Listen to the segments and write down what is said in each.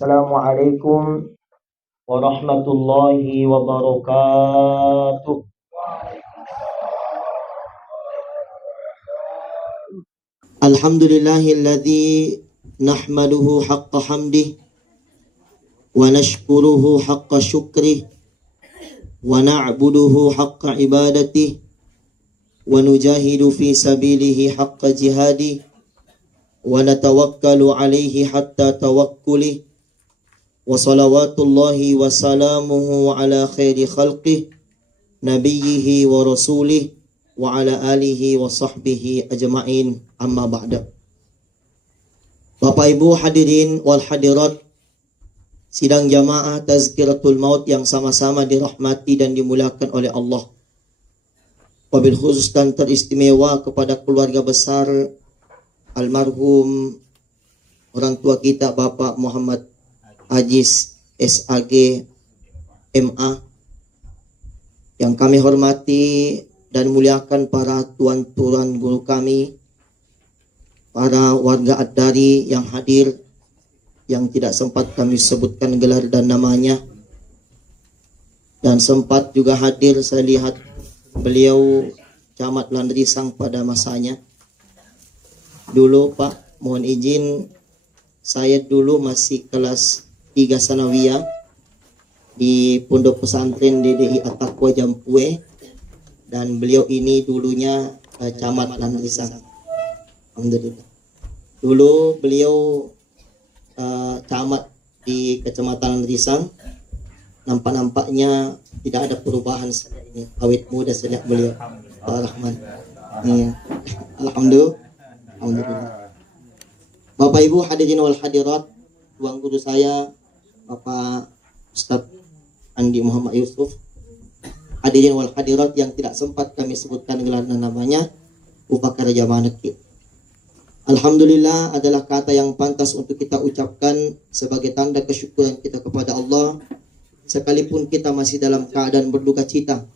Assalamualaikum warahmatullahi wabarakatuh. Alhamdulillahilladzi nahmaduhu haqqa hamdih wa nashkuruhu haqqa syukrih wa na'buduhu haqqa ibadatih wa nujahidu fi sabilihi haqqa jihadih wa natawakkalu alaihi hatta tawakkulih wa salawatullahi wa salamuhu ala khairi khalqih nabiyyihi wa rasulih wa ala alihi wa sahbihi ajma'in, amma ba'da. Bapak Ibu hadirin wal hadirat sidang jamaah Tazkiratul Maut yang sama-sama dirahmati dan dimuliakan oleh Allah. Wabil khusus dan teristimewa kepada keluarga besar almarhum orang tua kita Bapak Muhammad Aziz SAG MA, yang kami hormati dan muliakan para tuan-tuan guru kami, para warga Ad-Dari yang hadir, yang tidak sempat kami sebutkan gelar dan namanya, dan sempat juga hadir saya lihat beliau Camat Landrisang pada masanya. Dulu Pak, mohon izin, saya dulu masih kelas 3 sanawiyah di Pondok Pesantren DDI At-Taqwa Jampue, dan beliau ini dulunya Camat Landrisang. Alhamdulillah. Dulu beliau camat di Kecamatan Landrisang. Nampak-nampaknya tidak ada perubahan sejak ini. Awet muda sejak beliau, Pak Rahman. Alhamdulillah. Bapak Ibu hadirin wal hadirat, tuan guru saya Bapak Ustadz Andi Muhammad Yusuf, hadirin wal hadirat yang tidak sempat kami sebutkan gelar dan namanya, Upakar Jamaah Nekip. Alhamdulillah adalah kata yang pantas untuk kita ucapkan sebagai tanda kesyukuran kita kepada Allah, sekalipun kita masih dalam keadaan berduka cita.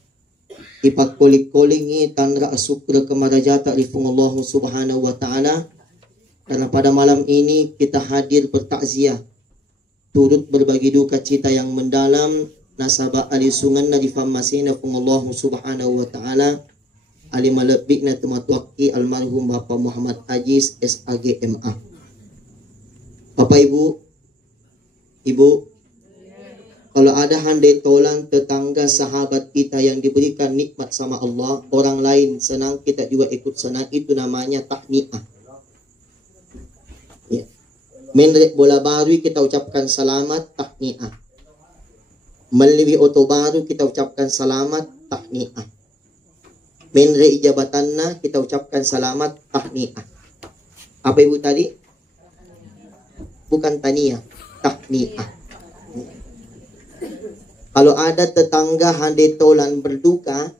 Ipak kolik-kolingi tanra syukur kemarajata rifungullah subhanahu wa ta'ala, karena pada malam ini kita hadir bertakziah, turut berbagi duka cita yang mendalam nasabah ali sungan na difamasina fungullah subhanahu wa ta'ala ali malabikna tematwaki almarhum Bapak Muhammad Aziz SAG MA. Bapak Ibu, kalau ada handai tolan tetangga sahabat kita yang diberikan nikmat sama Allah, orang lain senang, kita juga ikut senang, itu namanya tahniah. Ya. Menrek bola baru kita ucapkan selamat, tahniah. Melewi oto baru kita ucapkan selamat, tahniah. Menrek jabatanna kita ucapkan selamat, tahniah. Apa Ibu tadi? Bukan taniah, tahniah. Kalau ada tetangga handai tolan berduka,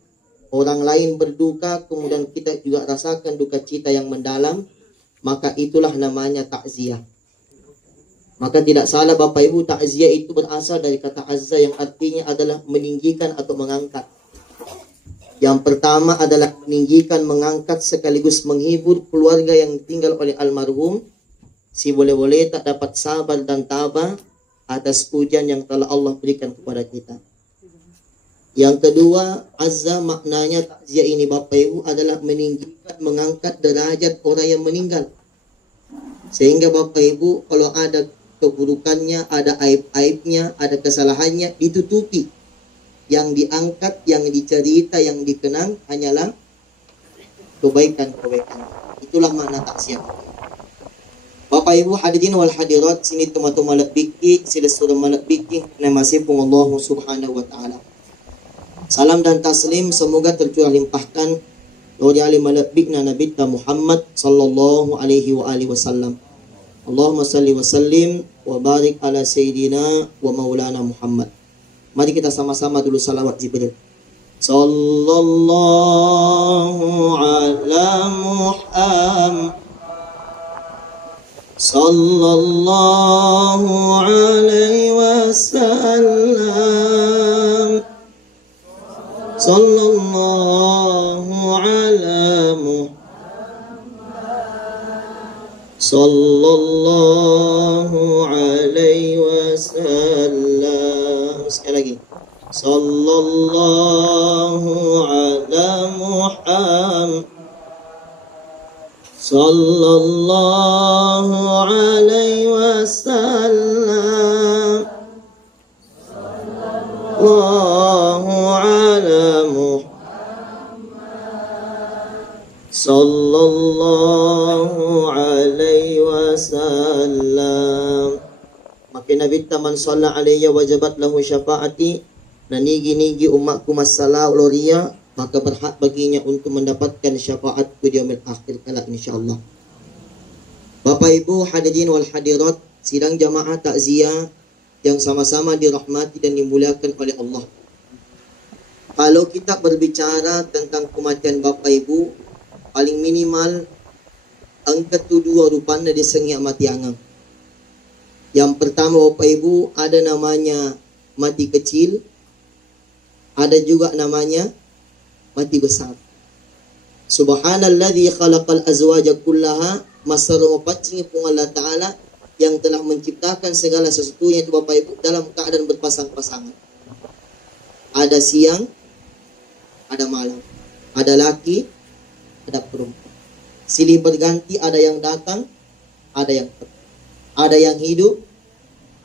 orang lain berduka, kemudian kita juga rasakan duka cita yang mendalam, maka itulah namanya takziah. Maka tidak salah Bapak Ibu, takziah itu berasal dari kata azza yang artinya adalah meninggikan atau mengangkat. Yang pertama adalah meninggikan, mengangkat, sekaligus menghibur keluarga yang tinggal oleh almarhum, si boleh-boleh tak dapat sabar dan tabah atas pujian yang telah Allah berikan kepada kita. Yang kedua, azza maknanya takziah ini Bapak Ibu adalah meninggikan, mengangkat derajat orang yang meninggal. Sehingga Bapak Ibu kalau ada keburukannya, ada aib-aibnya, ada kesalahannya, ditutupi. Yang diangkat, yang dicerita, yang dikenang hanyalah kebaikan-kebaikan. Itulah makna takziah. Bapak Ibu hadirin wal hadirat, sini teman-teman malakbiki, sila surah malakbiki, nama sifung Allah subhanahu wa ta'ala. Salam dan taslim semoga tercurah limpahkan dari ali malakbikna Nabi Muhammad sallallahu alaihi wa alihi wasallam. Allahumma salli wa sallim wa barik ala sayyidina wa maulana Muhammad. Mari kita sama-sama dulu salawat Jibril. Sallallahu ala Muhammad, sallallahu alaihi wasallam, sallallahu ala Muhammad, sallallahu alaihi wasallam. wasallam. Sekali lagi. Sallallahu ala Muhammad. Sallallahu alaihi wasallam. Sallallahu ala Muhammad. Sallallahu alaihi wasallam. Makin Nabi taman shalla alaiya wajabat lahu syafaati. Dan nigi-nigi umatku masalah uluria, maka berhak baginya untuk mendapatkan syafaat di yaumil akhir kala insyaallah. Bapak Ibu hadirin wal hadirat, sidang jamaah takziah yang sama-sama dirahmati dan dimuliakan oleh Allah. Kalau kita berbicara tentang kematian Bapak Ibu, paling minimal angka dua rupanya disengi mati angang. Yang pertama Bapak Ibu, ada namanya mati kecil, ada juga namanya mati besar. Subhanalladzi khalaqal azwaja kullaha, masaru pacingi pun Allah Ta'ala yang telah menciptakan segala sesuatunya itu Bapak Ibu dalam keadaan berpasang-pasangan. Ada siang, ada malam, ada laki, ada perempuan. Silih berganti, ada yang datang, ada yang pergi. Ada yang hidup,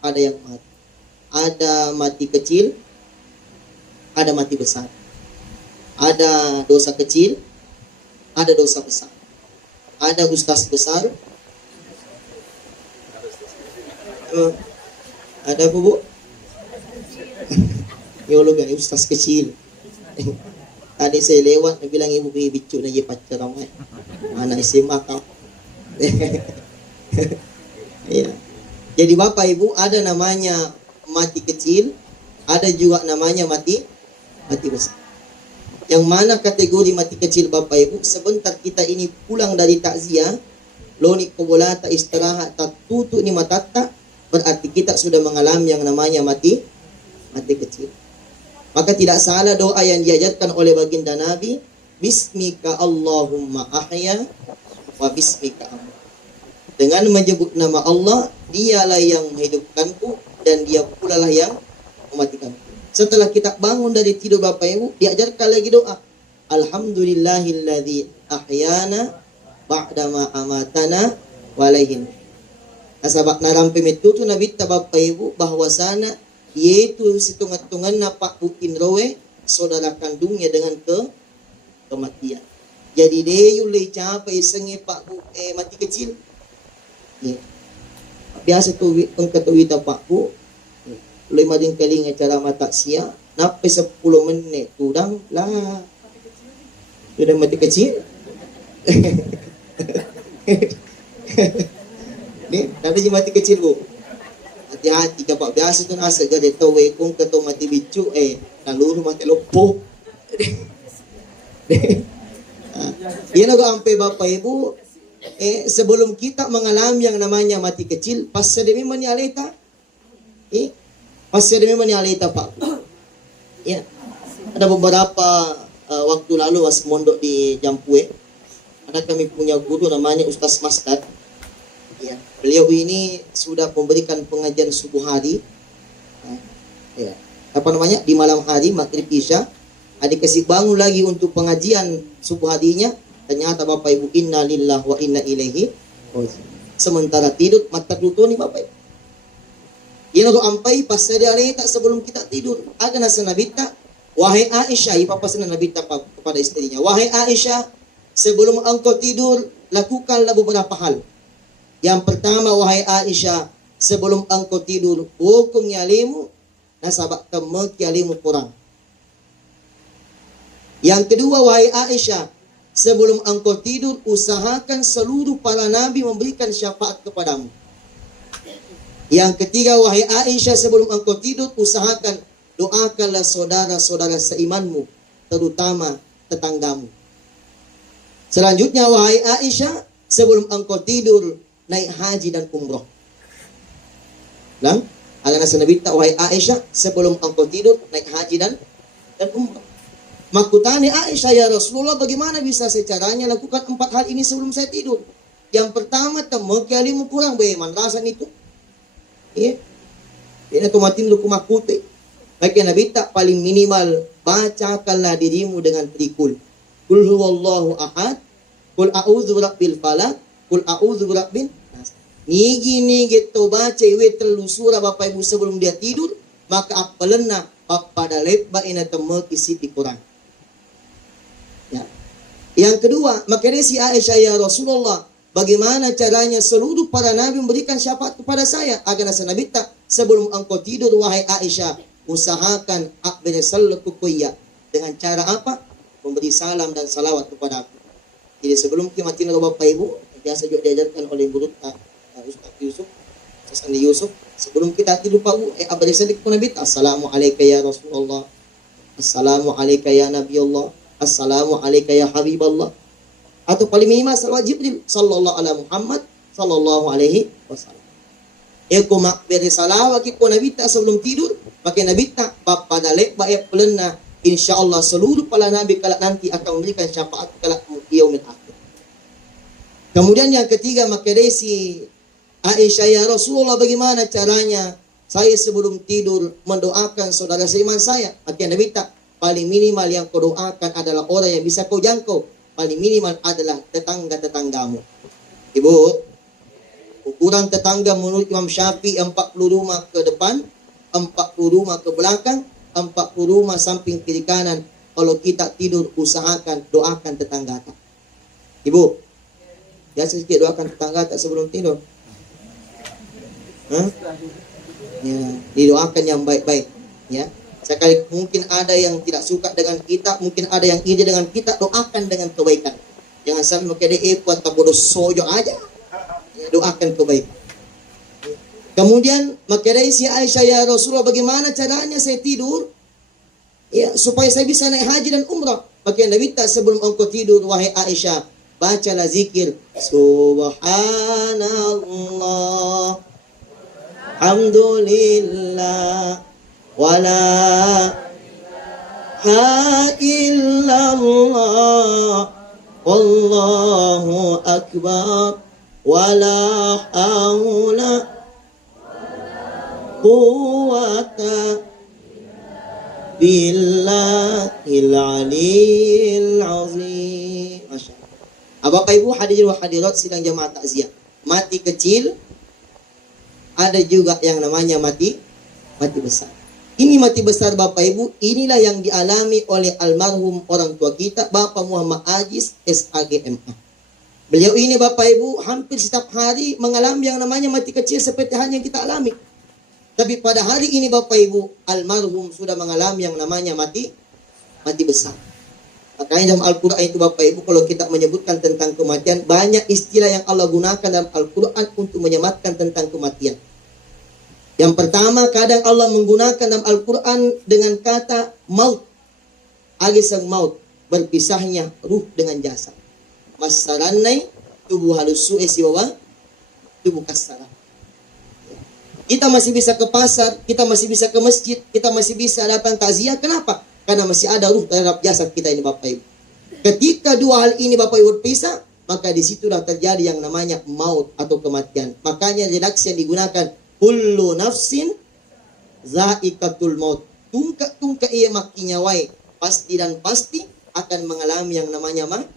ada yang mati. Ada mati kecil, ada mati besar. Ada dosa kecil, ada dosa besar. Ada ustaz besar. Ada apa Bu? Ya Allah, gak ustaz kecil. Tadi saya lewat, dia bilang ibu bicu na ye pacar ramai. Anak SMA kau. Ya. Jadi Bapak Ibu, ada namanya mati kecil, ada juga namanya mati besar. Yang mana kategori mati kecil Bapak Ibu, sebentar kita ini pulang dari takziah, loni kobolata istirahat tak tutu ni matata, berarti kita sudah mengalami yang namanya mati kecil. Maka tidak salah doa yang diajarkan oleh baginda Nabi, Bismika Allahumma ahya wa bismika amut. Dengan menyebut nama Allah, dialah yang menghidupkanku dan dia pula lah yang mematikanku. Setelah kita bangun dari tidur Bapak Ibu, diajarkan lagi doa. Alhamdulillahilladzi ahyana ba'dama amatana walaihin. Nasabak narampi metutu Nabi ta Bapak Ibu bahwasana yaitu setungan-tungan na Pak Bukin Rowe, saudara kandungnya dengan kematian. Jadi dia yulai capai sengi Pak Bu mati kecil. Ya. Biasa tu pengketahui Pak Bu. Mulai mading kaling acara mata sia, napai 10 menit tudang lah. Sudah mati kecil. Ni, nanti mati kecil Bu. Hati-hati Pak, biasa tu nasa gade tahu kung ketong mati bicu naluru mati lopo. Yan ako ampe Bapak Ibu, sebelum kita mengalami yang namanya mati kecil, pas sedemi manialita, pas sedemi manialita Pak. Ya, ada beberapa waktu lalu was mondok di Jampue, ada kami punya guru namanya Ustaz Masdad. Ya, beliau ini sudah memberikan pengajian subuh hari, ya, apa namanya di malam hari maghrib isya. Adik kasih bangun lagi untuk pengajian subuh harinya. Ternyata Bapak Ibu, inna lillah wa inna ilaihi raji'un. Sementara tidur mata tutup ni Bapak Ibu. Ini tu ampai pas dia tak sebelum kita tidur. Ada nasa Nabi tak, wahai Aisyah, papa sana Nabi tak kepada istrinya. Wahai Aisyah, sebelum engkau tidur lakukanlah beberapa hal. Yang pertama, wahai Aisyah, sebelum engkau tidur hukum yalimu nasabak temek yalimu kurang. Yang kedua, wahai Aisyah, sebelum engkau tidur, usahakan seluruh para nabi memberikan syafaat kepadamu. Yang ketiga, wahai Aisyah, sebelum engkau tidur, usahakan doakanlah saudara-saudara seimanmu, terutama tetanggamu. Selanjutnya, wahai Aisyah, sebelum engkau tidur, naik haji dan umroh. Ada nasa Nabi, wahai Aisyah, sebelum engkau tidur, naik haji dan umroh. Makutani Aisyah, ya Rasulullah, bagaimana bisa secaranya lakukan 4 hal ini sebelum saya tidur? Yang pertama, temek yalimu kurang, bagaimana rasan itu? Ya. Ini tumatin lu kumakute. Maka Nabi tak paling minimal bacakanlah dirimu dengan trikul. Qul huwallahu ahad, qul a'udzu birabbil falaq, qul a'udzu birabbin nas. Nigi to baca we telu surah Bapak Ibu sebelum dia tidur, maka apalena pada lebba ina temu isi di Quran. Ya. Yang kedua, maka si Aisyah, ya Rasulullah, bagaimana caranya seluruh para nabi memberikan syafaat kepada saya? Agar Nabi tak sebelum engkau tidur wahai Aisyah, usahakan bersalawat dengan cara apa? Memberi salam dan salawat kepada aku. Jadi sebelum kimatin Bapak Ibu, biasa juga diajarkan oleh guru Ustaz Yusuf, Ustaz Andi Yusuf, sebelum kita tidur Pak Bu, abadi sadik kepada Nabi, assalamualaikum ya Rasulullah, assalamualaikum ya Nabiullah, assalamualaikum ya Habiballah. Atau paling minimal salawat Jibril sallallahu alaihi Muhammad sallallahu alaihi wasallam. Aku makberi salawat kepada Nabi tak sebelum tidur, pakai Nabi tak pada lebba pelena, insyaallah seluruh para nabi kelak nanti akan memberikan syafaat kelak yaumil akhir. Kemudian yang ketiga, maka si Aisyah, ya Rasulullah, bagaimana caranya saya sebelum tidur mendoakan saudara seiman saya? Maka Nabi tak paling minimal yang kau doakan adalah orang yang bisa kau jangkau. Paling minimal adalah tetangga-tetanggamu. Ibu, ukuran tetangga menurut Imam Syafi'i 40 rumah ke depan, 40 rumah ke belakang, 40 rumah samping kiri kanan. Kalau kita tidur, usahakan doakan tetangga tak. Ibu, biasa sikit doakan tetangga tak sebelum tidur. Ya, didoakan yang baik-baik. Ya, sekali mungkin ada yang tidak suka dengan kita, mungkin ada yang iri dengan kita, doakan dengan kebaikan. Jangan sampai makanya kuat tak bodoh sojo aja. Doakan kebaikan. Kemudian maka dari si Aisyah, ya Rasulullah, bagaimana caranya saya tidur? Ya, supaya saya bisa naik haji dan umrah. Maka Nabi tak sebelum engkau tidur wahai Aisyah, bacalah zikir subhanallah, alhamdulillah, wala ilaha illallah, wallahu akbar, wala haula quwwata billahil aliyil azim. Masya Allah. Bapak Ibu hadirin wa hadirat sidang jamaah takziah. Mati kecil, ada juga yang namanya mati besar. Ini mati besar Bapak Ibu, inilah yang dialami oleh almarhum orang tua kita, Bapak Muhammad Ajis SAGMA. Beliau ini Bapak Ibu hampir setiap hari mengalami yang namanya mati kecil seperti hal yang kita alami. Tapi pada hari ini Bapak Ibu, almarhum sudah mengalami yang namanya mati besar. Makanya dalam Al-Quran itu Bapak Ibu, kalau kita menyebutkan tentang kematian, banyak istilah yang Allah gunakan dalam Al-Quran untuk menyematkan tentang kematian. Yang pertama, kadang Allah menggunakan dalam Al-Quran dengan kata maut. Agisang maut, berpisahnya ruh dengan jasad. Masaranay, tubuh halusu esiwawa, tubuh kasara. Kita masih bisa ke pasar, kita masih bisa ke masjid, kita masih bisa datang takziah. Kenapa? Karena masih ada ruh terhadap jasad kita ini Bapak Ibu. Ketika dua hal ini Bapak Ibu berpisah, maka disitulah terjadi yang namanya maut atau kematian. Makanya redaksi yang digunakan, kullu nafsin za'iqatul maut. Tungka ia maki nyawai. Pasti dan pasti akan mengalami yang namanya mati.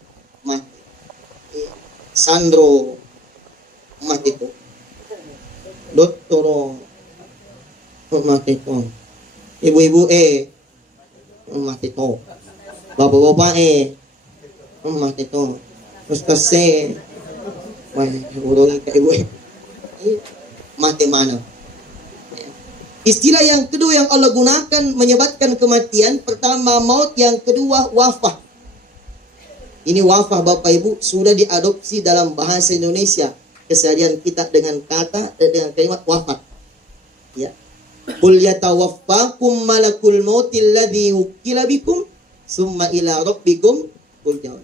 Sandro mati itu. Doktoro mati itu. Ibu-ibu mati itu. Bapak-bapak mati itu. Ustaz urungi ke ibu mati mana. Istilah yang kedua yang Allah gunakan menyebabkan kematian, pertama maut, yang kedua wafah. Ini wafah Bapak Ibu sudah diadopsi dalam bahasa Indonesia keseharian kita dengan kata dengan kalimat wafat. Ya. Qul yatawaffakum malakul mautil ladzi wukila bikum summa ila rabbikum turja'un.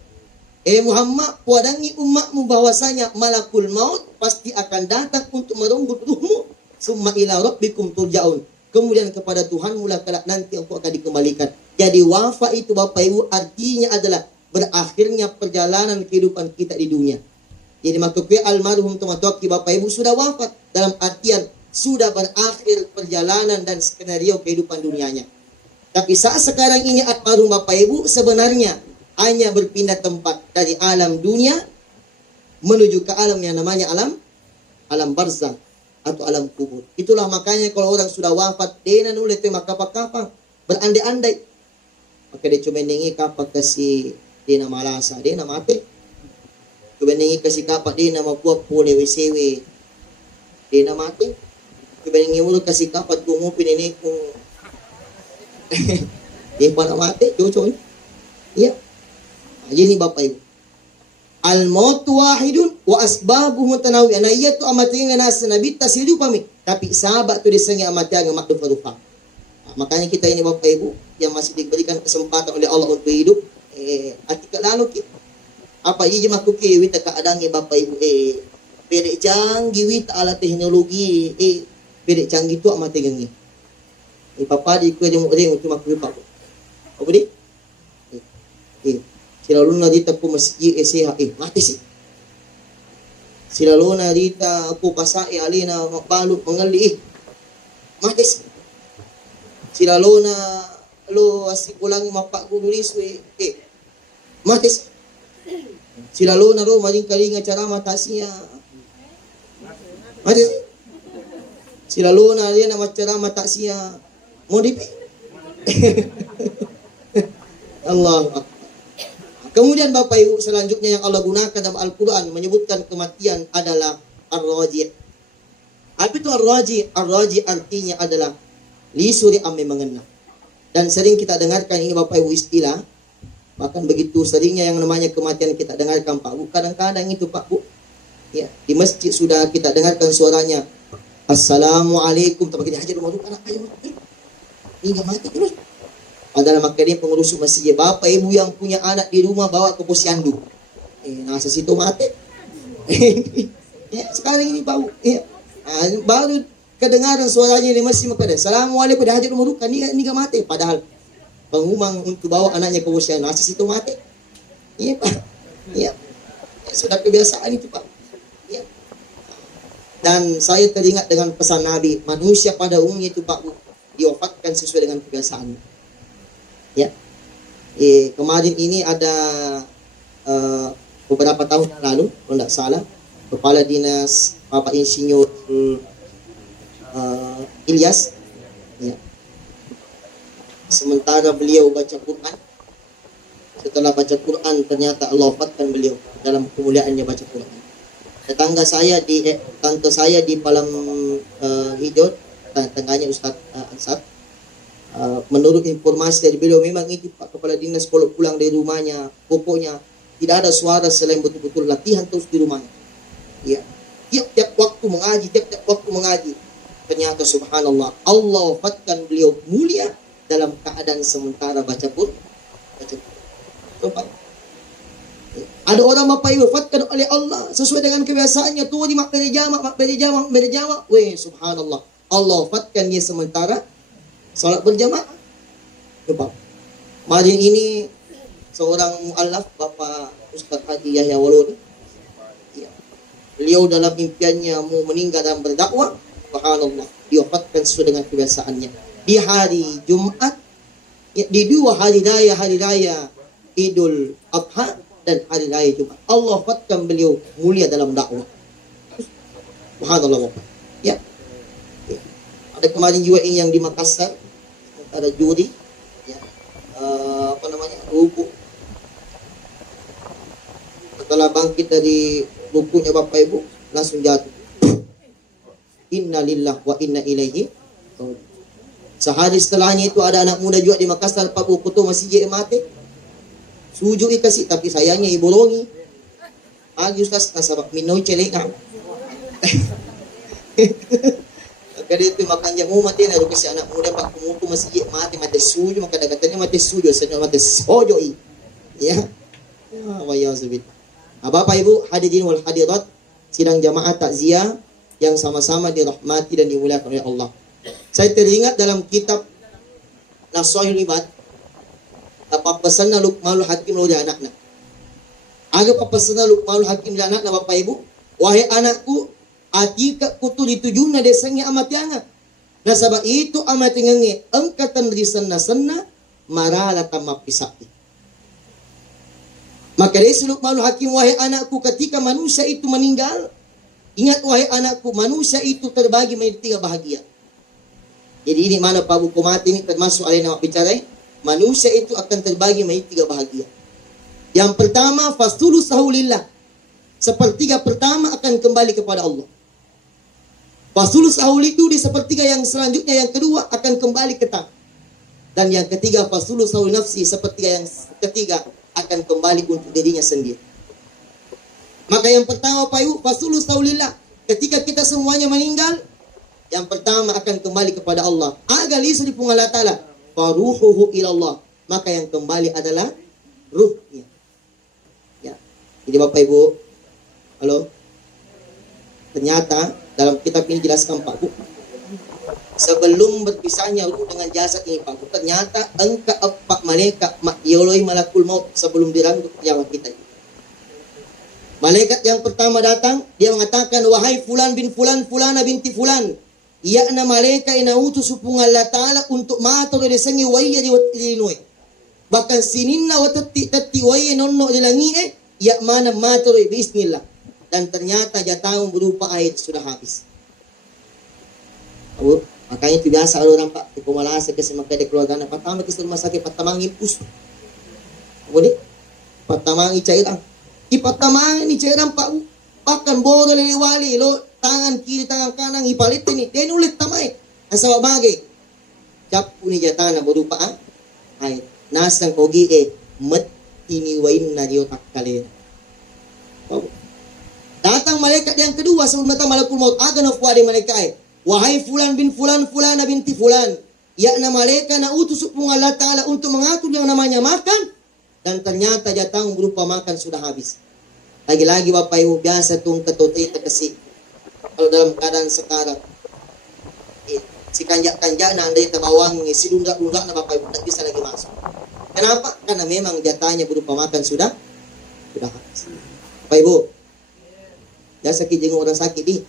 Muhammad, wadangi umatmu bahwasanya malakul maut pasti akan datang untuk merenggut ruhmu, summa ila rabbikum turja'un. Kemudian kepada Tuhanmu lah kelak nanti engkau akan dikembalikan. Jadi wafat itu Bapak Ibu artinya adalah berakhirnya perjalanan kehidupan kita di dunia. Jadi maka almarhum Tumatoki Bapak Ibu sudah wafat, dalam artian sudah berakhir perjalanan dan skenario kehidupan dunianya. Tapi saat sekarang ini almarhum Bapak Ibu sebenarnya hanya berpindah tempat dari alam dunia menuju ke alam yang namanya alam barzakh atau alam kubur. Itulah makanya kalau orang sudah wafat, dia nulis tema kapal-kapal berandai-andai. Maka dia cuma nengi kapal kasih dia nama lasa, dia nama apa? Cuma nengi kasih kapal dia nama buat pole WCW, dia nama apa? Cuma nengi mulu kasih kapal tu ngopi nenek ku, dia pada mati, cocok. Ya, jadi Bapak Ibu. Al-mautu wahidun wa asbabuhu mutanawi. Ana iya tu amatinya nas nabi tasidu pami. Tapi sahabat tu disengnya amatinya makduf rupa. Makanya kita ini Bapak Ibu yang masih diberikan kesempatan oleh Allah untuk hidup, atika lalu kita apa iya maku ke wita keadaan Bapak Ibu bedek canggih wita alat teknologi bedek canggih tu amat tengi. Papa di ku jemu ring cuma ku pak. Apa di? Selalu narita ku masjid mati sih. Selalu narita aku pasai alina balut mengali mati sih. Selalu na lo asik ulangi mapak ku nulis mati sih. Selalu na ro maling kali ngacara matasinya mati sih. Selalu na dia nama cara matasinya mau dipi. Allah. Kemudian Bapak Ibu selanjutnya yang Allah gunakan dalam Al-Quran menyebutkan kematian adalah ar-raji'. Apa itu ar-raji'? Ar-raji' artinya adalah lisuri ame mengena. Dan sering kita dengarkan ini Bapak Ibu istilah. Bahkan begitu seringnya yang namanya kematian kita dengarkan Pak Bu. Kadang-kadang itu Pak Bu, ya, di masjid sudah kita dengarkan suaranya Assalamualaikum. Tapi kita hajar rumah anak ayo. Hingga mati terus. Adalah makanya pengurus masjid, Bapak Ibu yang punya anak di rumah bawa ke posyandu. Nasa situ mati. Ya, sekarang ini Pak Bu, ya, baru kedengaran suaranya di masjid maka Assalamualaikum dah hajar rumah ni gak mati. Padahal pengumuman untuk bawa anaknya ke posyandu, nasa situ mati. Iya Pak. Iya. Ya, sudah kebiasaan itu Pak. Ya. Dan saya teringat dengan pesan Nabi, manusia pada umumnya itu Pak Bu diwafatkan sesuai dengan kebiasaannya. Ya, kemarin ini ada beberapa tahun yang lalu, kalau tidak salah, Kepala Dinas Bapak Insinyur Ilyas, ya. Sementara beliau baca Quran, setelah baca Quran ternyata Allah wafatkan beliau dalam kemuliaannya baca Quran. Tante saya di Palang Hijau, tengahnya Ustadz Ansar. Menurut informasi dari beliau memang itu Pak Kepala Dinas kalau pulang dari rumahnya pokoknya tidak ada suara selain betul-betul latihan terus di rumahnya. Ya, tiap-tiap waktu mengaji. Ternyata subhanallah Allah wafatkan beliau mulia dalam keadaan sementara baca Quran. Ada orang Bapak Ibu wafatkan oleh Allah sesuai dengan kebiasaannya tuh di makbari jamaah. Weh subhanallah Allah wafatkan dia sementara salat berjamaah. Coba. Kemarin ini seorang mu'alaf Bapak Ustaz Haji Yahya Waludi. Ya. Beliau dalam impiannya mau meninggal dan berdakwah. Subhanallah. Diwafatkan sesuai dengan kebiasaannya. Di hari Jumat, ya, di dua hari raya Idul Adha dan hari raya Jumat. Allah wafatkan beliau mulia dalam dakwah. Subhanallah Bapak. Ya. Ya. Ada kemarin juga ini yang di Makassar. Ada juri, ya, ruku. Setelah bangkit dari rukunya Bapak Ibu, langsung jatuh. Inna lillah wa inna ilaihi. Sehari setelahnya itu ada anak muda juga di Makassar, Pak Bu, kutu masih jadi mati. Sujud kasih, tapi sayangnya ibu rongi. Agi Ustaz, nasabak minoi celengah. Kada itu makan jamu mati na kasi anak muda Pak kumutu masih mati suju maka dagatanya mati suju sanya mati sojo ya. Wa ya sabit. Bapak Ibu hadirin wal hadirat sidang jamaah takziah yang sama-sama dirahmati dan dimuliakan oleh Allah. Saya teringat dalam kitab Nashihul Ibad apa pesanna Luqmanul Hakim lo dia anaknya. Aga pesanna Luqmanul Hakim dia anaknya Bapak Ibu, wahai anakku, atika kutu ditujuna desanya amat yanga. Nah sabab itu amat ngange angkatan risanna marala tamapisaki. Maka dari suluk malu hakim, wahai anakku, ketika manusia itu meninggal, ingat wahai anakku, manusia itu terbagi menjadi 3 bahagian. Jadi ini mana Pak Buku mati ini termasuk alih nama bicara, manusia itu akan terbagi menjadi 3 bahagian. Yang pertama, fasulu sahulillah. Sepertiga pertama akan kembali kepada Allah. Fasulu sahul itu di sepertiga yang selanjutnya, yang kedua akan kembali ke tanah. Dan yang ketiga, fasulu sahul nafsi, sepertiga yang ketiga akan kembali untuk dirinya sendiri. Maka yang pertama fasulu sahulillah. Ketika kita semuanya meninggal, yang pertama akan kembali kepada Allah. Agal isu di Allah Ta'ala. Faruhuhu ilallah. Maka yang kembali adalah ruhnya. Ya. Jadi Bapak Ibu, halo. Ternyata dalam kitab ini jelaskan Pak Bu, sebelum berpisahnya ruh dengan jasad ini Pak Bu, ternyata engka empat malaikat yoloi malakul maut sebelum dirangkut nyawa kita. Malaikat yang pertama datang, dia mengatakan, wahai fulan bin fulan, fulana binti fulan, yakna malaikat ina utus supung Allah Ta'ala untuk matur de sengi waya di noi. Bahkan sininna watati tati waya nonno di langi yak mana matur bismillah. Dan ternyata jatahmu berupa air sudah habis. Abu, makanya itu biasa orang Pak di Kumalasa ke semaka de keluarga anak pertama ke rumah sakit pertama ngipus. Boleh? Pertama cairan. Di pertama ini cairan Pak pakan bodoh lele wali lo tangan kiri tangan kanan ipalit ini dia nulis tamai asal bagai cap uni jatana berupa air nasang kogi met ini wain na diotak kalian. Datang malaikat yang kedua sebelum datang malakul maut agan afwadi malaikat wahai fulan bin fulan fulana binti fulan, yakna malaikat na utus supung Allah Ta'ala untuk mengatur yang namanya makan, dan ternyata jatang berupa makan sudah habis. Lagi-lagi Bapak Ibu biasa tung ketuti terkesi. Kalau dalam keadaan sekarang si kanjak-kanjak na andai terbawang si lundak-lundak na Bapak Ibu tak bisa lagi masuk. Kenapa? Karena memang jatahnya berupa makan sudah habis. Bapak Ibu, biasa kita jenguk orang sakit di,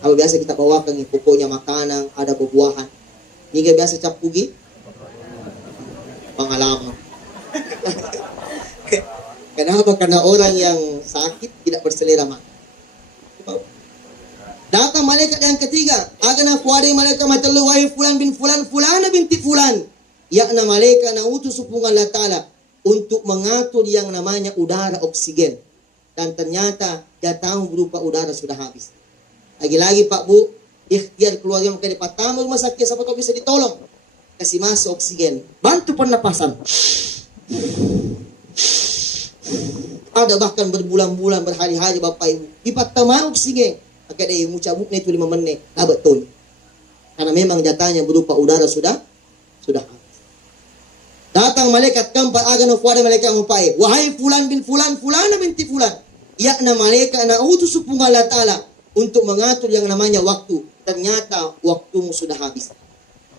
kalau biasa kita bawakan pokoknya makanan, ada buah-buahan. Ini biasa cap pugi pengalaman. Kenapa? Karena orang yang sakit tidak berselera makan. Datang malaikat yang ketiga, agana fuade malaikat matallu wahai fulan bin fulan fulana binti fulan, yakna malaikat na utus supung Allah Ta'ala untuk mengatur yang namanya udara oksigen. Dan ternyata jatahmu berupa udara sudah habis. Lagi-lagi Pak Bu, ikhtiar keluarga maka di pertama rumah sakit siapa tahu bisa ditolong, kasih masuk oksigen, bantu pernapasan. Ada bahkan berbulan-bulan berhari-hari Bapak Ibu di pertama oksigen, maka dia mucabuknya itu 5 menit, betul. Karena memang jatahnya berupa udara sudah habis. Datang malaikat keempat agan fuada malaikat mupai, wahai fulan bin fulan fulana binti fulan, yakna malaikat na utus supung Allah Ta'ala untuk mengatur yang namanya waktu. Ternyata waktumu sudah habis.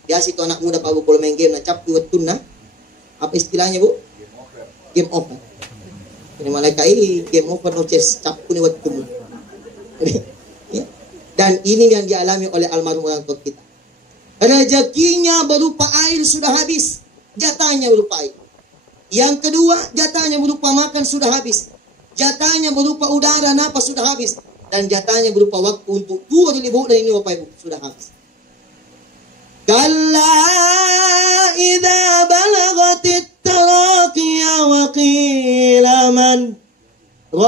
Biasa itu anak muda Pak Bu kalau main game na cap wettun na, apa istilahnya Bu? Game over. Ini malaikat ini game over no chess, cap ni wettun. Dan ini yang dialami oleh almarhum orang tua kita. Rezekinya berupa air sudah habis, jatahnya berupa air. Yang kedua, jatahnya berupa makan sudah habis. Jatahnya berupa udara napas sudah habis. Dan jatahnya berupa waktu untuk tua di libu dan ini Bapak Ibu sudah habis. Kalla idza balagatit taraqiya wa qila man raq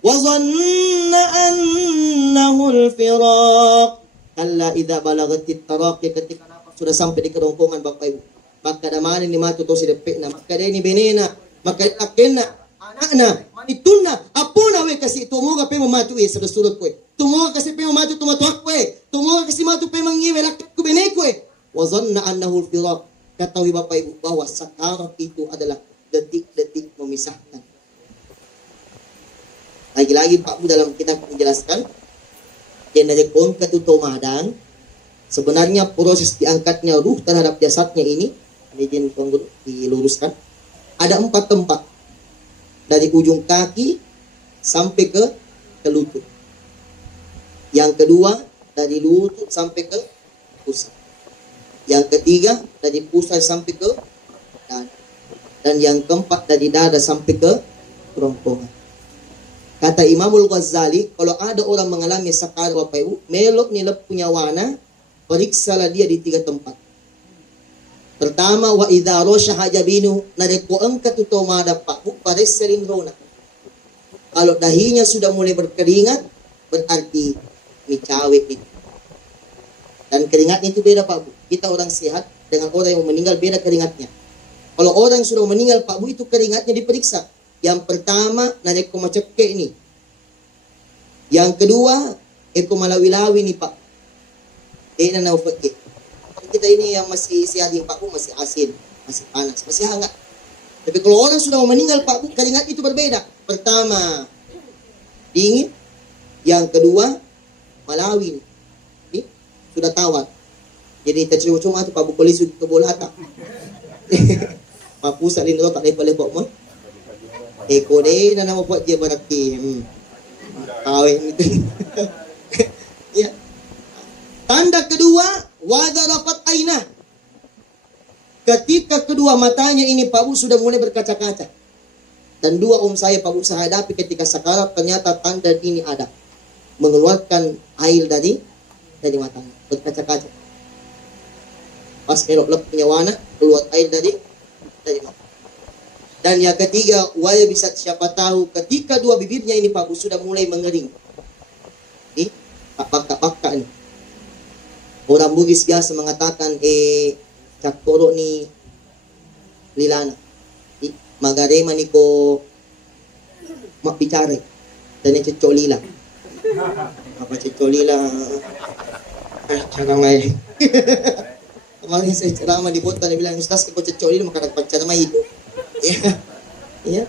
wa dhanna annahu al-firaq. Kalla idza balagatit taraqi, ketika napas sudah sampai di kerongkongan Bapak Ibu, maka damani ni matu to si depekna, maka dia ni benena, maka akenna anakna manituna apuna we kasi tumuga pe mamatu e sa surut ko. Tumuga kasi pe mamatu tumatu ko e. Tumuga kasi matu pe mangiwe lakit ko bene ko e. Wa zanna annahu al-firaq. Katawi Bapak Ibu bahwa sekarang itu adalah detik-detik memisahkan. Lagi-lagi Pak Bu dalam kitab menjelaskan Jenderekon ketutomadan, sebenarnya proses diangkatnya ruh terhadap jasadnya ini diluruskan. Ada 4 tempat. Dari ujung kaki sampai ke lutut. Yang kedua dari lutut sampai ke pusat. Yang ketiga dari pusat sampai ke dada. Dan yang keempat dari dada sampai ke kerongkongan. Kata Imamul Ghazali, kalau ada orang mengalami sakar Bapak Ibu, melok nilap punya wana, periksalah dia di 3 tempat. Pertama, wa idza rashaha jabinu, nareko angkat utomada Pak Bu pareselin rona. Kalau dahinya sudah mulai berkeringat, berarti micawek itu. Dan keringatnya itu beda Pak Bu. Kita orang sehat dengan orang yang meninggal beda keringatnya. Kalau orang sudah meninggal Pak Bu, itu keringatnya diperiksa. Yang pertama, nareko maceke ini. Yang kedua, eko malawi-lawi nih Pak. Ini na ufake. Kita ini yang masih sehat yang Pak Bu masih asin, masih panas, masih hangat. Tapi kalau orang sudah meninggal Pak Bu, keringat itu berbeda. Pertama, dingin. Yang kedua, malawi. Ini sudah tawar. Jadi tercuma-cuma itu Pak Bu polisi ke bolata. Pak pusat ini tak lepak-lepak mah. Eko deh dan nama buat dia berarti kawin itu. Ya. Tanda kedua, wada rapat aina. Ketika kedua matanya ini Pak Bu sudah mulai berkaca-kaca. Dan 2 saya Pak Bu saya hadapi ketika sakarat, ternyata tanda ini ada. Mengeluarkan air dari matanya, berkaca-kaca. Pas elok lep punya wana, keluar air dari mata. Dan yang ketiga, waya bisa siapa tahu ketika 2 bibirnya ini Pak Bu sudah mulai mengering. Ini pakak-pakak ini. Orang Bugis biasa mengatakan cakoro ni lilana. Magarema ni ko mapicare. Dan yang cecolila. Apa cecolila? Cara may. Kemarin saya ceramah di Bota, dia bilang, Ustaz, kalau cecolila maka dapat cara may itu. Ya.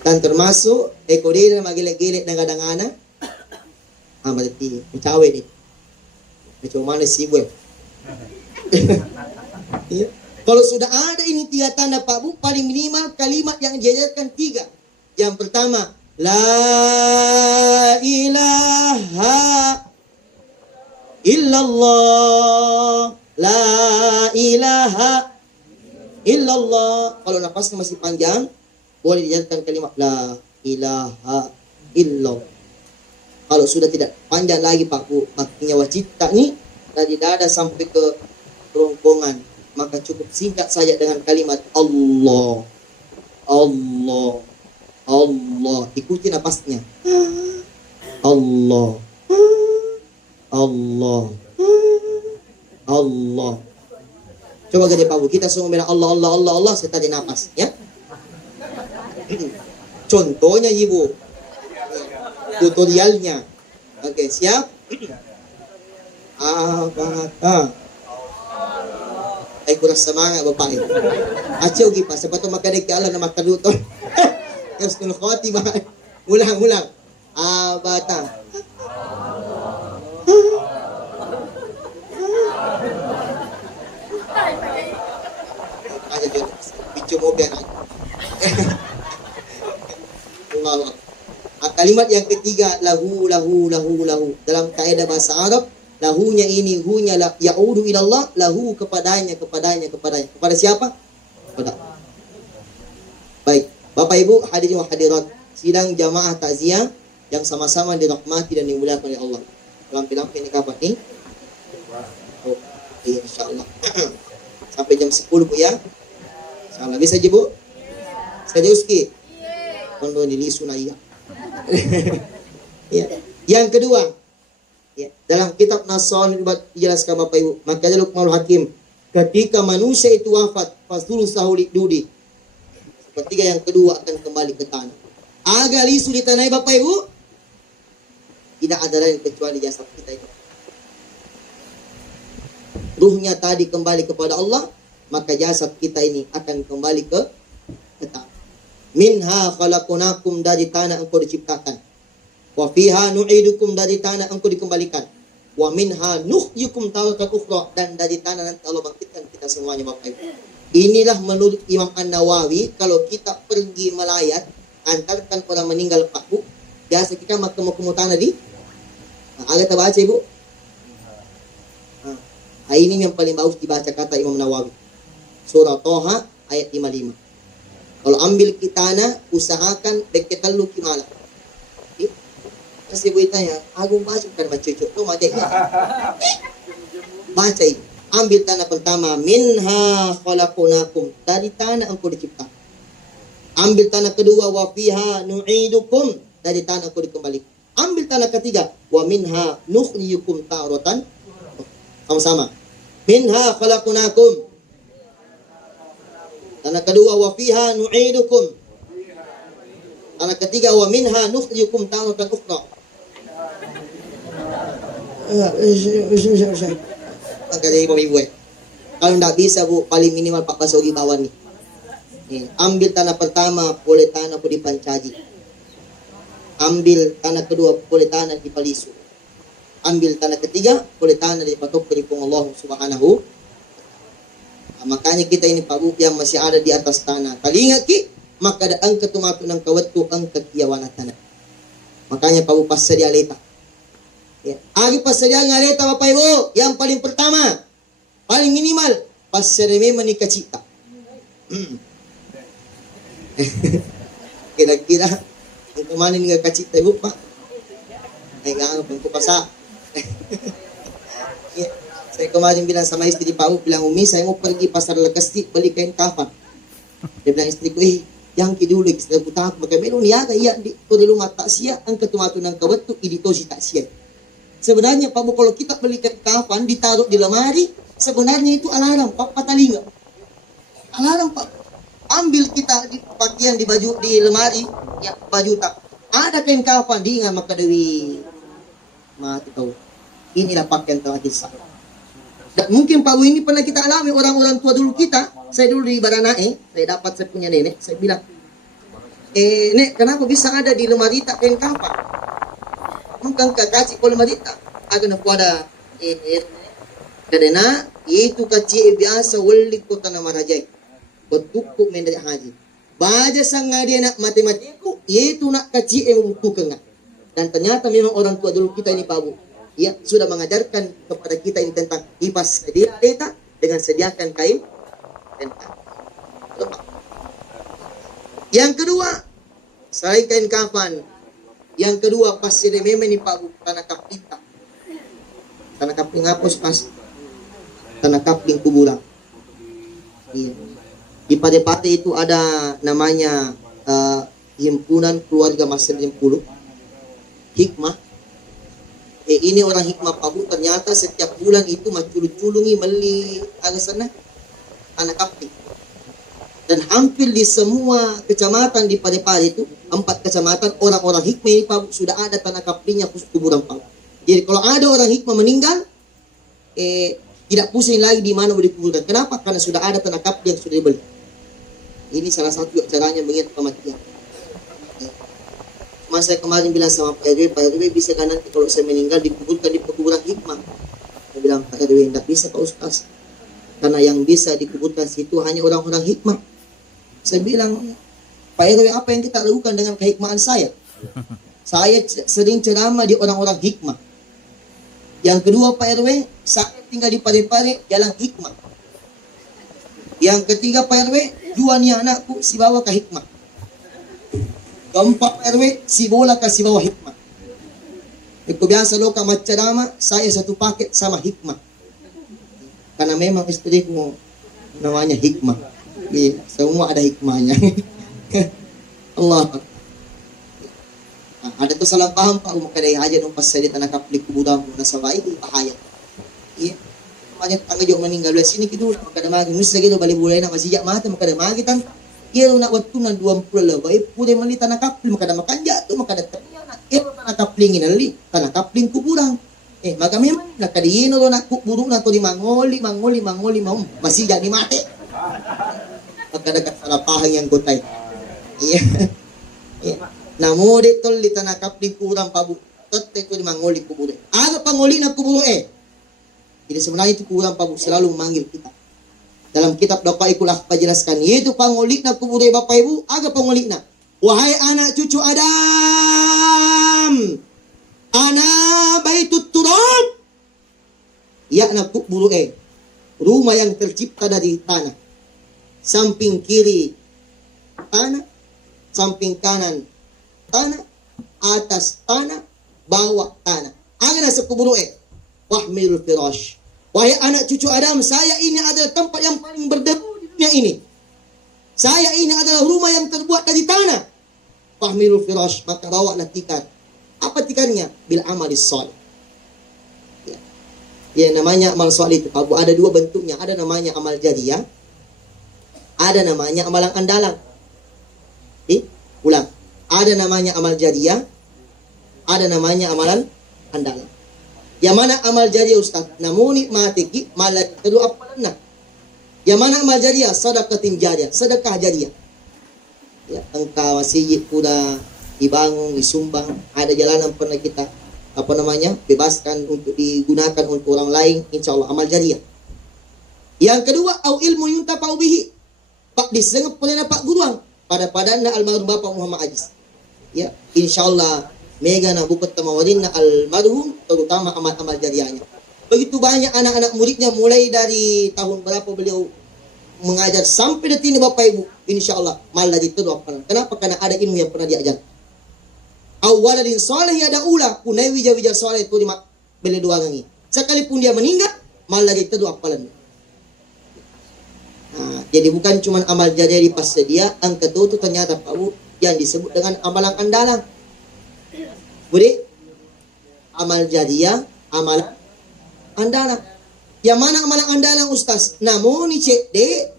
Dan termasuk ekorina magilik-gilik ng kadangana. Berarti mencawe ni. Macam mana si web. Ya. Kalau sudah ada ini 3 tanda Pak Bu, paling minimal kalimat yang diajarkan 3. Yang pertama, la ilaha illallah, la ilaha illallah. Kalau napasnya masih panjang, boleh diajarkan kalimat la ilaha illallah. Kalau sudah tidak panjang lagi Pak Bu, makin wacita nih dari dada sampai ke kerongkongan, maka cukup singkat saja dengan kalimat Allah, Allah, Allah. Ikuti napasnya. Allah, Allah, Allah. Coba gede Pak Bu, kita semua bilang Allah, Allah, Allah, Allah, saya tadi napas, ya. Contohnya Ibu, tutorialnya. Oke, siap? Kurang semangat Bapak ini. Acau gipas, sepatu makadik ke Allah na makaduton. Terus nulkhoti ba? Ulang. Bata. Aja dulu. Bicu mobil. Allah. Kalimat yang ketiga, lahu. Dalam kaidah bahasa Arab, lahunya ini, hunya ya'udu ilallah, lahu kepadanya. Kepada siapa? Kepada. Baik, Bapak Ibu hadirin wa hadirat, sidang jamaah takziah yang sama-sama dirahmati dan dimuliakan oleh Allah. Lampi-lampi ini kapan nih? Oh, iya insyaallah. Sampai jam 10 Bu ya. Insyaallah bisa aja Bu? Saya Uski. Kondo dilisu na iya. Ya. Yang kedua, ya, dalam kitab Nasaul dijelaskan Bapak Ibu, maka Luqmanul Hakim, ketika manusia itu wafat, fasdulu sahuli dudi. Ketiga yang kedua akan kembali ke tanah. Agar lisu di tanah Bapak Ibu, tidak ada lain kecuali jasad kita itu. Ruhnya tadi kembali kepada Allah, maka jasad kita ini akan kembali ke tanah. Minha khalaqnakum, dari tanah engkau diciptakan. Wa fiha nu'idukum, dari tanah engkau dikembalikan. Wa minha nuhyikum taratan ukhra, dan dari tanah nanti Allah bangkitkan kita semuanya Bapak Ibu. Inilah menurut Imam An-Nawawi, kalau kita pergi melayat, antarkan orang meninggal Pak Bu. Biasa kita makam tanah di agak terbaca Ibu. Ini yang paling bagus dibaca kata Imam Nawawi. Surah Toha ayat 55. Kalau ambil kitana, usahakan deket telu kimala. Kasi ibu tanya, aku baca bukan baca cucuk. Tuh baca ini. Baca ini. Ambil tanah pertama, minha khalaqnakum, dari tanah engkau dicipta. Ambil tanah kedua, wa fiha nu'idukum, dari tanah engkau dikembalikan. Ambil tanah ketiga, wa minha nukhrijukum ta'ratan. Sama-sama. Minha khalaqnakum. Tanah kedua, wa fiha nu'idukum. Tanah ketiga, wa minha nukhrijukum ta'ratan ukhra. Jadi ibu, kalau tidak bisa Bu, paling minimal Pak Basogi bawa nih. Ambil tanah pertama, boleh tanah di Pancaji. Ambil tanah kedua, boleh tanah di Palisu. Ambil tanah ketiga, boleh tanah di Patok Peripung Allah Subhanahu. Makanya kita ini Pak Bu yang masih ada di atas tanah. Kali ingat ki, maka ada angka tumatu ng kawatu angka kiyawana tanah. Makanya Pak Bu pas sedia leta. Ya. Agi pas sedia ngaleta Bapak Ibu, yang paling pertama, paling minimal, pas sereme menikah cipta. Kira-kira yang kemana nih gak cipta Ibu Pak? Enggak, untuk pasal. Ya. Saya kemarin bilang sama istri Pak U, bilang Umi saya mau pergi pasar Lekasti beli kain kafan. Dia bilang istriku, yang kiduli kita buta pakai melu niaga iya di rumah tak sia angkat tumatu nang kawat tu iditosi tak sia. Sebenarnya Pak Bu, kalau kita beli kain kafan ditaruh di lemari, sebenarnya itu alarm Pak patalinga. Alarm Pak. Ambil kita di pakaian di baju di lemari, ya baju tak ada kain kafan diingat maka dewi mati tahu. Inilah pakaian telah disah. Dan mungkin Pak Bu ini pernah kita alami orang-orang tua dulu kita. Saya dulu di Baranae, saya dapat saya punya nenek, saya bilang, Nek, kenapa bisa ada di lemari tak kain kafan? Mungkin kasih kalau lemari tak akan ada karena itu kecil biasa wali kota nama raja. Betukuk mendak haji. Baja sang ngadi nak matematiku, itu nak kecil yang butuh. Dan ternyata memang orang tua dulu kita ini Pak Bu, ya sudah mengajarkan kepada kita ini tentang ibas sedia data dengan sediakan kain dan yang kedua selain kain kafan, yang kedua pasti memang ini Pak Bu, tanah kaplita, tanah kapling ngapus pas tanah kapling kuburan. Iya. Di Pade-Pade itu ada namanya himpunan keluarga Masjid 10 hikmah. Ini orang hikmah Pak Bu, ternyata setiap bulan itu maculung-culungi meli ada sana anak kapling. Dan hampir di semua kecamatan di Pade-Pade itu 4 kecamatan orang-orang hikmah ini Pak Bu, sudah ada tanah kaplingnya khusus kuburan Pak Bu. Jadi kalau ada orang hikmah meninggal, tidak pusing lagi di mana mau dikuburkan. Kenapa? Karena sudah ada tanah kapling yang sudah dibeli. Ini salah satu caranya mengingat kematian. Mas saya kemarin bilang sama Pak RW bisa kan nanti kalau saya meninggal dikuburkan di kuburan hikmah. Saya bilang Pak RW tidak bisa Pak Ustaz, karena yang bisa dikuburkan situ hanya orang-orang hikmah. Saya bilang Pak RW, apa yang kita lakukan dengan kehikmahan saya? Saya sering ceramah di orang-orang hikmah. Yang kedua Pak RW, saya tinggal di Pare-Pare jalan hikmah. Yang ketiga Pak RW, 2 nih anakku si bawa ke hikmah. Keempat RW, si bola kasih bawa hikmah. Aku biasa lo kamat ceramah, saya satu paket sama hikmah. Karena memang istriku namanya hikmah. Iya, semua ada hikmahnya. Allah. Nah, ada tuh salah paham Pak, maka dari aja dong pas saya di tanah kaplik kuburan nasa baik bahaya. Iya. Makanya tangga jauh meninggal dari sini gitu, maka ada magi musa gitu balik bulai nak masih jak mata maka ada magi tan. Iya nak waktu na 20 lebih, pulih meli tanah kapling, maka ada makan jatuh, maka ada ternyata tanah kapling ini li tanah kapling kuburan. Maka memang nak kadiino lo nak kuburu na to di mangoli masih jadi mati. Maka ada salah pahang yang gotay. Iya. Namo de tol di tanah kapling kuburan pabu, totte to di mangoli kuburu. Ada pangoli na kuburu Jadi sebenarnya itu kuburan pabu selalu memanggil kita. Dalam kitab Bapak Ikulah jelaskan, yaitu pangolik na kubure Bapak Ibu, aga pangolik na. Wahai anak cucu Adam, ana baitut turab. Yakna kuburu rumah yang tercipta dari tanah. Samping kiri tanah, samping kanan tanah, atas tanah, bawah tanah. Angana sekuburu wahmilul firash. Wahai anak cucu Adam, saya ini adalah tempat yang paling berdebu di dunia ini. Saya ini adalah rumah yang terbuat dari tanah. Wahmilul firash, maka bawalah tikar. Apa tikarnya? Bil amalis shalih. Ya, namanya amal shalih itu ada dua bentuknya. Ada namanya amal jariyah, ada namanya amalan andalan. Ulang. Ada namanya amal jariyah, ada namanya amalan andalan. Yang mana amal jariyah Ustaz? Namun nikmatiki malak kedua apalanna. Yang mana amal jariyah? Sedekatin jariyah, sedekah jariyah. Ya, engkau masjid udah dibangun, disumbang, ada jalanan pernah kita bebaskan untuk digunakan untuk orang lain, insya Allah amal jariyah. Yang kedua, au ilmu yuntafa'u bihi. Pak disengep oleh Pak Guruang pada padana almarhum Bapak Muhammad Ajis. Ya, insya Allah mega na bukat tamawadin na almarhum, terutama amal-amal jariyahnya. Begitu banyak anak-anak muridnya, mulai dari tahun berapa beliau mengajar sampai detik ini Bapak Ibu, insya Allah malah diterima. Kenapa? Karena ada ilmu yang pernah diajar. Awaladin soleh ada ulah punai wija-wija soleh itu lima beli dua gangi. Sekalipun dia meninggal malah diterima apalan. Nah, jadi bukan cuma amal jariyah di pas dia, angka itu ternyata Pak Bu yang disebut dengan amalan andalan. Budi, amal jariyah, amalan andalan. Yang mana amalan andalan Ustaz? Namun ni cek dek,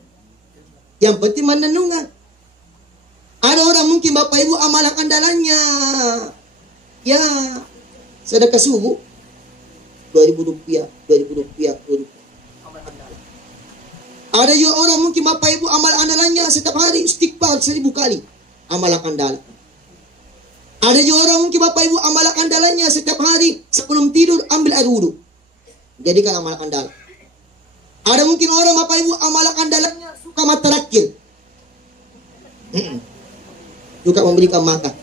yang penting menenungan. Ada orang mungkin Bapak Ibu amalan andalannya, ya sedekah subuh, 2.000 rupiah. Ada juga orang mungkin Bapak Ibu amal andalannya setiap hari istighfar 1.000 kali, amalan andalan. Ada juga orang mungkin Bapak Ibu amalan andalannya setiap hari sebelum tidur ambil air wudhu, jadikan amalan andalan. Ada mungkin orang Bapak Ibu amalan andalannya suka materakil, juga memberikan makan.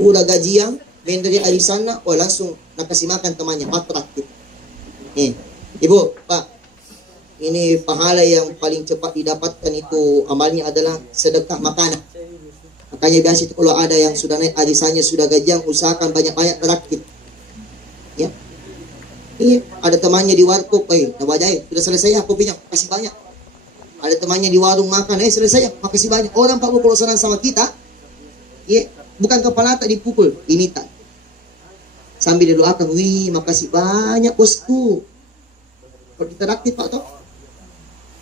Udah gajian, main dari sana, langsung nak kasih makan temannya, materakil. Ibu, Pak, ini pahala yang paling cepat didapatkan itu amalnya adalah sedekah makanan. Makanya biasa itu kalau ada yang sudah naik arisannya, sudah gajian, usahakan banyak-banyak terakil. Ya. Iya, ada temannya di warkop, sudah selesai ya kopinya, kasih banyak. Ada temannya di warung makan, selesai ya, makasih banyak. Orang Pak Bu kalau senang sama kita, ya, bukan kepala tak dipukul, diminta. Sambil didoakan, wih, makasih banyak bosku. Kalau diteraktif Pak toh,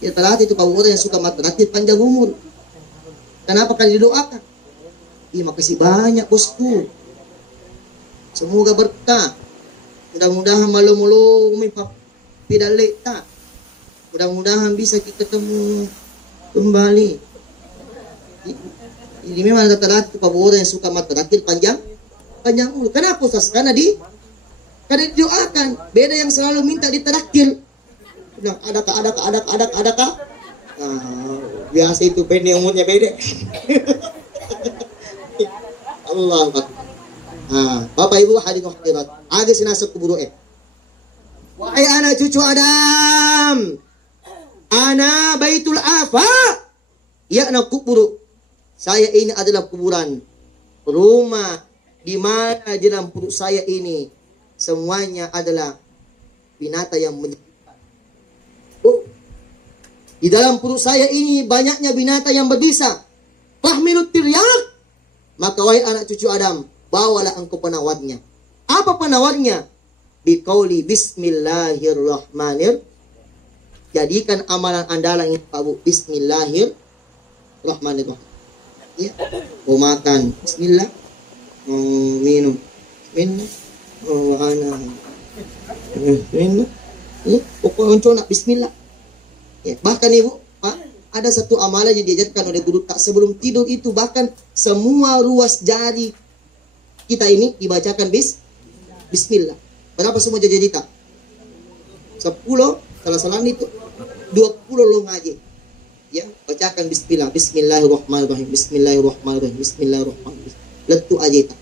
ya telat itu Pak Bu yang suka materaktif panjang umur. Kenapa kali didoakan? Ih, makasih banyak bosku. Semoga berkah. Mudah-mudahan malu-malu pidalik tak. Mudah-mudahan bisa kita ketemu kembali. Ini memang rata-rata Pak Bu yang suka materaktif panjang umur. Kenapa Ustaz? Karena didoakan. Beda yang selalu minta diteraktir. Adakah? Biasa itu pendek umurnya beda. Allah Akbar. Bapak Ibu hadirin hadirat, ada sinasa kuburu wahai anak cucu Adam, ana baitul afa, yakna kuburu. Saya ini adalah kuburan, rumah di mana di dalam perut saya ini semuanya adalah binatang yang menyebabkan. Di dalam perut saya ini banyaknya binatang yang berbisa. Fahmilut tiryak, maka wahai anak cucu Adam, bawalah engkau penawarnya. Apa penawarnya? Biqauli bismillahirrahmanirrahim. Jadikan amalan andalan ini Pak Bu, bismillahirrahmanirrahim. Ya, mau makan, bismillah. Mau minum, bismillah. Mau makan, bismillah. Ya, pokoknya engkau nak bismillah. Ya, bahkan Ibu, Pak, ada satu amalan yang diajarkan oleh guru tak sebelum tidur itu, bahkan semua ruas jari kita ini dibacakan bismillah. Berapa semua jari kita? 10, salah-salah itu 20 lo ngaji. Ya, bacakan bismillah, bismillahirrahmanirrahim, bismillahirrahmanirrahim, bismillahirrahmanirrahim. Letu aja itu.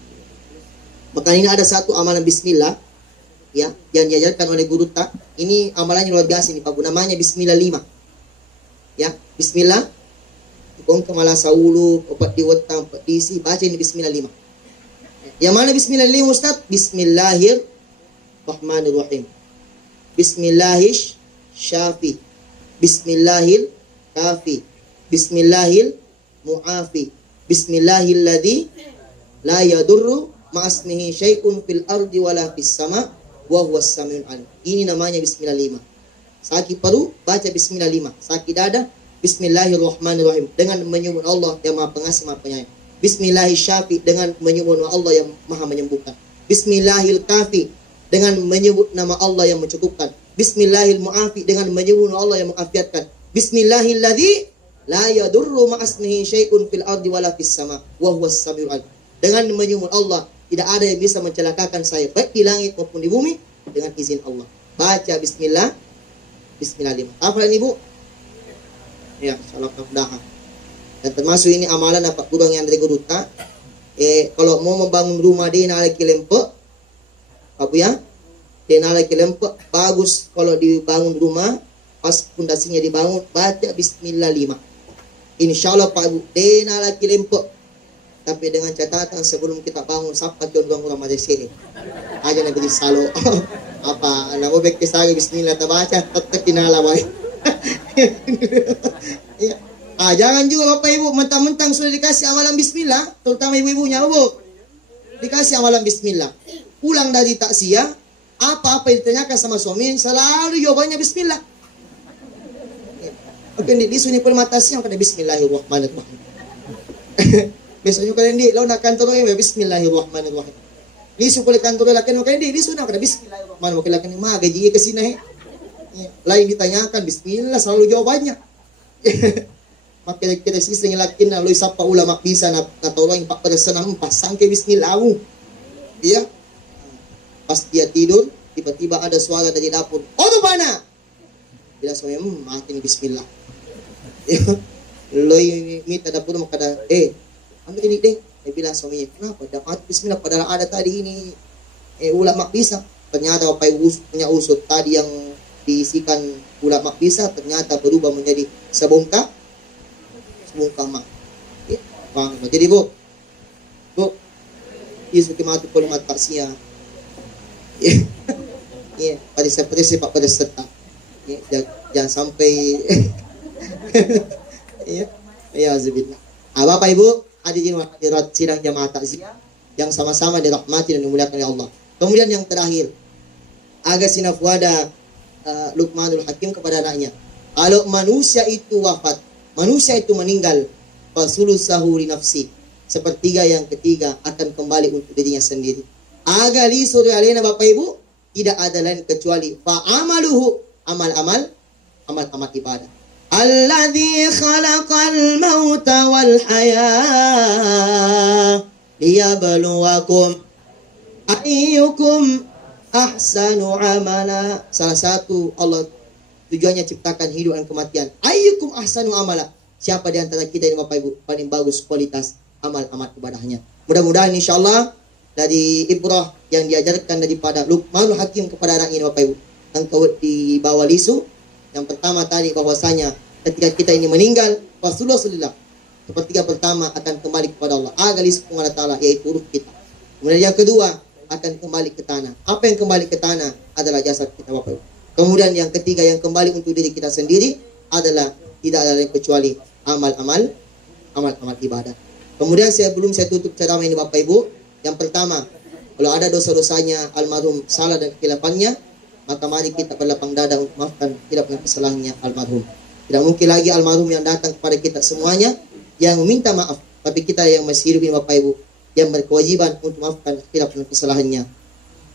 Maka ini ada satu amalan bismillah ya yang diajarkan oleh guru tak. Ini amalannya luar biasa ini Pak. Namanya bismillah 5. Ya, bismillah. Kong kemala saulu, opat diwetang, opat diisi, baca ini bismillah 5. Yang mana bismillah 5 Ustaz? Bismillahirrahmanirrahim. Bismillahish syafi. Bismillahil kafi. Bismillahil mu'afi. Bismillahilladzi la yadurru ma'asmihi syai'un fil ardi wala fis sama wa huwas samiul alim. Ini namanya bismillah 5. Sakit paru baca bismillah 5. Sakit dada bismillahirrahmanirrahim dengan menyebut Allah yang Maha Pengasih Maha Penyayang. Bismillahil syafi dengan menyebut nama Allah yang Maha menyembuhkan. Bismillahil kafi dengan menyebut nama Allah yang mencukupkan. Bismillahil mu'afi dengan menyebut nama Allah yang mengafiatkan. Bismillahilladzi la yadurru ma'asmihi syai'un fil ardi wala fis sama wa huwas samiul alim. Dengan menyebut Allah tidak ada yang bisa mencelakakan saya baik di langit maupun di bumi dengan izin Allah. Baca bismillah 5. Hafal ini Bu? Ya, salam mudah. Dan termasuk ini amalan dapat gudang yang dari guru tak. Kalau mau membangun rumah di nalaki lempek, apa ya? Di nalaki lempek bagus kalau dibangun rumah pas pondasinya dibangun baca bismillah 5. Insyaallah Pak Bu, di nalaki lempek. Tapi dengan catatan sebelum kita bangun sapa orang rumah di sini. Aja nak beli salo. Apa anak obek kisah bismillah tabaca tetap dinala baik. Ya. Jangan juga Bapak Ibu mentang-mentang sudah dikasih amalan bismillah, terutama ibu-ibunya Bu. Dikasih amalan bismillah. Pulang dari takziah, apa-apa yang ditanyakan sama suami selalu jawabannya bismillah. Oke, di sini permatasnya kada bismillahirrahmanirrahim. Besoknya kalian di lawan kantor ya bismillahirrahmanirrahim. Lisu boleh kantor lakin kalian di lisu nak kada bismillahirrahmanirrahim. Lakin mah gaji ke sini. Lain ditanyakan bismillah selalu jawabannya. Maka kita sering lakin lalu sapa ulama bisa na tolong pak pada senang pasang ke bismillah. Iya. Pas dia tidur tiba-tiba ada suara dari dapur. Oh tu mana? Bila saya mati bismillah. Loi minta dapur maka ada ambil ini deh. Dia bilang suaminya, kenapa? Dapat bismillah padahal ada tadi ini ulama bisa. Ternyata Bapak Ibu punya usut tadi yang diisikan ulama bisa ternyata berubah menjadi sebongkah mak. Ya, bang. Jadi Bu, Yesus kematu kalimat taksia. Ya, pada seperti Pak pada serta. Ya, jangan sampai ya azubillah. Bapak Ibu hadirin hadirat sidang jamaah takziah yang sama-sama dirahmati dan dimuliakan oleh Allah. Kemudian yang terakhir, agak sinafwada Luqmanul Hakim kepada anaknya. Kalau manusia itu wafat, manusia itu meninggal, fasulusahu li nafsi. Sepertiga yang ketiga akan kembali untuk dirinya sendiri. Agak li suri alena Bapak Ibu, tidak ada lain kecuali fa'amaluhu amal ibadah. Alladzi khalaqal mauta wal hayah liyabluwakum ayyukum ahsanu amala. Salah satu Allah tujuannya ciptakan hidup dan kematian. Ayyukum ahsanu amala. Siapa di antara kita ini Bapak Ibu paling bagus kualitas amal ibadahnya. Mudah-mudahan insyaallah dari ibrah yang diajarkan daripada Luqmanul Hakim kepada anak ini Bapak Ibu. Engkau di bawah lisu. Yang pertama tadi bahwasanya ketika kita ini meninggal, Rasulullah sepertiga pertama akan kembali kepada Allah. Agalis Allah Ta'ala yaitu ruh kita. Kemudian yang kedua akan kembali ke tanah. Apa yang kembali ke tanah adalah jasad kita Bapak Ibu. Kemudian yang ketiga yang kembali untuk diri kita sendiri adalah tidak ada lain kecuali amal ibadah. Kemudian sebelum saya tutup ceramah ini Bapak Ibu, yang pertama, kalau ada dosa-dosanya almarhum salah dan kesilapannya, maka mari kita berlapang dada untuk maafkan tidak pernah kesalahannya almarhum. Tidak mungkin lagi almarhum yang datang kepada kita semuanya yang meminta maaf, tapi kita yang masih hidup ini Bapak Ibu yang berkewajiban untuk maafkan tidak pernah kesalahannya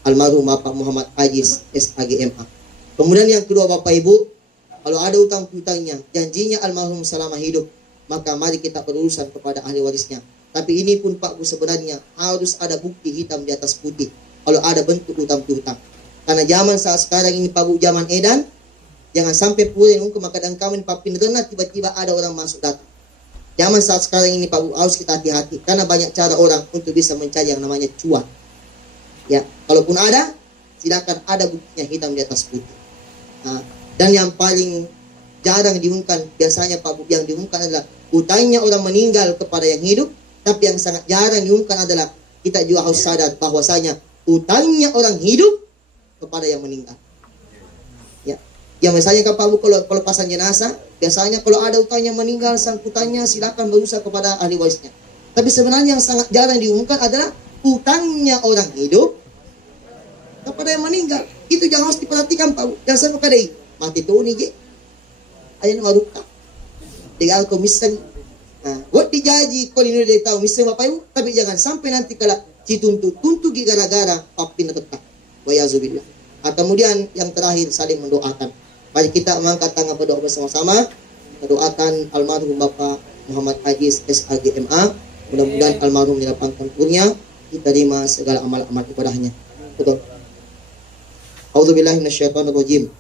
almarhum Bapak Muhammad Ajis SAGMA. Kemudian yang kedua Bapak Ibu, kalau ada utang-utangnya, janjinya almarhum selama hidup, maka mari kita berurusan kepada ahli warisnya. Tapi ini pun Pak Bu sebenarnya harus ada bukti hitam di atas putih kalau ada bentuk utang piutang. Karena zaman saat sekarang ini Pak Bu zaman edan, Jangan sampai pula yang kemakadang kawin papin renat tiba-tiba ada orang masuk datang. Zaman saat sekarang ini Pak Bu, harus kita hati-hati karena banyak cara orang untuk bisa mencari yang namanya cuan. Ya, kalaupun ada, silakan ada buktinya hitam di atas putih. Nah, dan yang paling jarang diumumkan biasanya Pak Bu, yang diumumkan adalah utangnya orang meninggal kepada yang hidup, tapi yang sangat jarang diumumkan adalah kita juga harus sadar bahwasanya utangnya orang hidup kepada yang meninggal. Ya, yang misalnya kan Pak Bu, kalau pasang jenazah, biasanya kalau ada utangnya meninggal, sangkutannya silakan berusaha kepada ahli warisnya. Tapi sebenarnya yang sangat jarang diumumkan adalah utangnya orang hidup kepada yang meninggal. Itu jangan harus diperhatikan Pak Bu. Jangan sampai kadai mati tu ni je. Ayat maruka. Tinggal kau misal. Buat dijaji kau ini dia tahu misal Bapak Ibu, tapi jangan sampai nanti kalau tuntu gara-gara papin retak. Wa yazubillah. Kemudian yang terakhir saling mendoakan. Mari kita mengangkat tangan berdoa bersama-sama, mendoakan almarhum Bapak Muhammad Aziz SAGMA. Mudah-mudahan almarhum dilapangkan kurnia, diterima segala amal-amal ibadahnya. Betul. A'udzubillahi minasyaitonirrajim.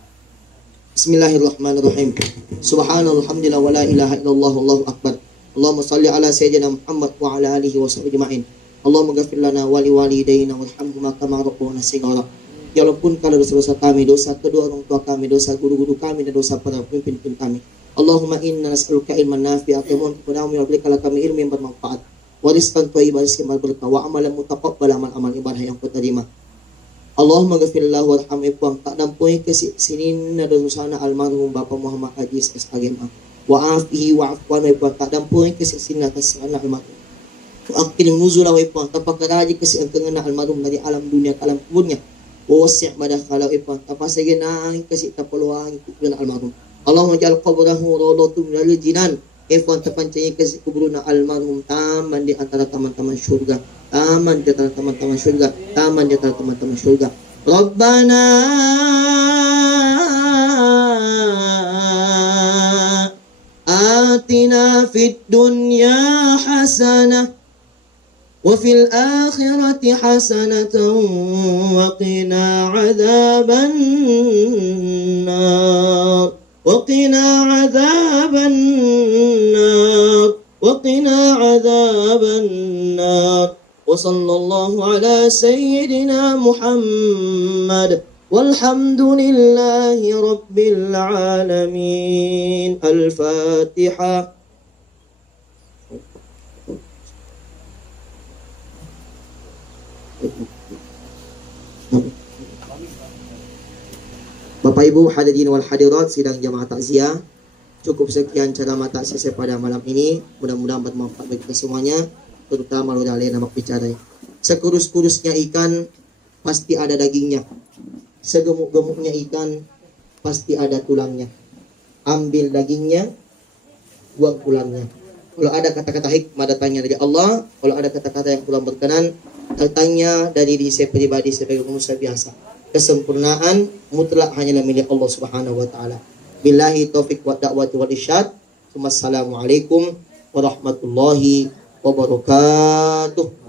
Bismillahirrahmanirrahim. Subhanallah, alhamdulillah, wa la ilaha illallah, Allahu akbar. Allahumma salli ala sayyidina Muhammad wa ala alihi wa sahbihi ajma'in. Allahumma ghafir lana wa liwalidayna warhamhuma kama rabbuna shighara. Ya Rabbun, kalau dosa-dosa kami, dosa kedua orang tua kami, dosa guru-guru kami, dan dosa para pemimpin kami. Allahumma inna nas'aluka ilman nafi'an, kepadamu ya berikanlah kami ilmu yang bermanfaat, wa rizqan thayyiban, rizqan berkah, wa amalan mutaqabbal, amal ibadah yang diterima. Allahumma ghafirlah warham ibuang, tak dampui ke sini na dosana almarhum Bapak Muhammad Aziz SAGMA. Wa afihi wa afwan ibuang, tak dampui ke sini atas anak almarhum. Wa aqilim nuzulah ibuang, tapakaraji ke sini tengah almarhum dari alam dunia ke alam kuburnya. Wasi' madakhalau ipan tapasage nang kasi tapaluang kuburan almarhum. Allahumma ja'al qabrahu rawdatun minal jinan. Ipan tapancay kasi kuburan almarhum taman di antara taman-taman surga. Taman di antara taman-taman surga. Taman di antara taman-taman surga. Rabbana atina fid dunya hasanah وفي الآخرة حسنة وقنا عذاب النار وقنا عذاب النار وقنا عذاب النار وصلى الله على سيدنا محمد والحمد لله رب العالمين. الفاتحة. Bapak Ibu hadirin wal hadirat sidang jamaah takziah, cukup sekian ceramah takziah saya pada malam ini. Mudah-mudahan bermanfaat bagi kita semuanya, terutama lo dalih nama bicara. Sekurus-kurusnya ikan pasti ada dagingnya, segemuk-gemuknya ikan pasti ada tulangnya. Ambil dagingnya, buang tulangnya. Kalau ada kata-kata hikmah datangnya dari Allah, kalau ada kata-kata yang kurang berkenan datangnya dari diri saya pribadi sebagai manusia biasa. Kesempurnaan mutlak hanyalah milik Allah Subhanahu wa taala. Billahi taufik wa da'wati wal irsyad. Wassalamualaikum warahmatullahi wabarakatuh.